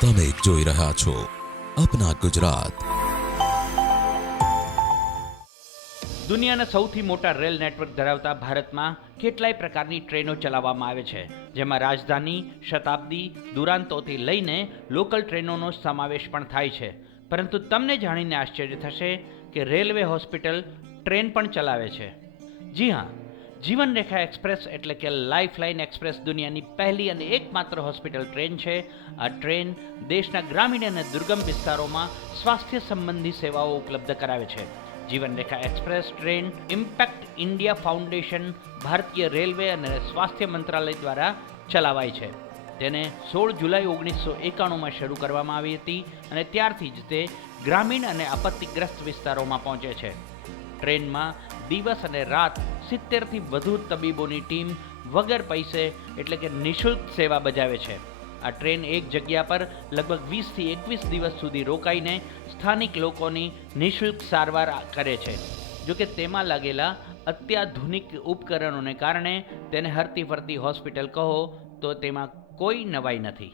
તમે જોઈ રહ્યા છો અપના ગુજરાત. દુનિયાના સૌથી મોટા રેલ નેટવર્ક ધરાવતા ભારતમાં કેટલાય પ્રકારની ટ્રેનો ચલાવવામાં આવે છે, જેમાં રાજધાની, શતાબ્દી, દુરાંતોથી લઈને લોકલ ટ્રેનોનો સમાવેશ પણ થાય છે. પરંતુ તમને જાણીને આશ્ચર્ય થશે કે રેલવે હોસ્પિટલ ટ્રેન પણ ચલાવે છે. જી હા, જીવન રેખા એક્સપ્રેસ એટલે કે લાઇફલાઇન એક્સપ્રેસ દુનિયાની પહેલી અને એકમાત્ર હોસ્પિટલ ટ્રેન છે. આ ટ્રેન દેશના ગ્રામીણ અને દુર્ગમ વિસ્તારોમાં સ્વાસ્થ્ય સંબંધી સેવાઓ ઉપલબ્ધ કરાવે છે. Jeevan Rekha express train impact India foundation, ભારતીય રેલવે અને સ્વાસ્થ્ય મંત્રાલય દ્વારા ચલાવાય છે. તેને 16 જુલાઈ 1991માં શરૂ કરવામાં આવી હતી અને ત્યારથી જ તે ગ્રામીણ અને આપત્તિગ્રસ્ત વિસ્તારોમાં પહોંચે છે. ટ્રેનમાં દિવસ અને રાત 70થી વધુ તબીબોની ટીમ વગર પૈસે એટલે કે નિઃશુલ્ક સેવા બજાવે છે. આ ટ્રેન એક જગ્યા પર લગભગ 20થી 21 દિવસ સુધી રોકાઈને સ્થાનિક લોકોની નિઃશુલ્ક સારવાર કરે છે. જોકે તેમાં લાગેલા અત્યાધુનિક ઉપકરણોને કારણે તેને હરતી ફરતી હોસ્પિટલ કહો તો તેમાં કોઈ નવાઈ નથી.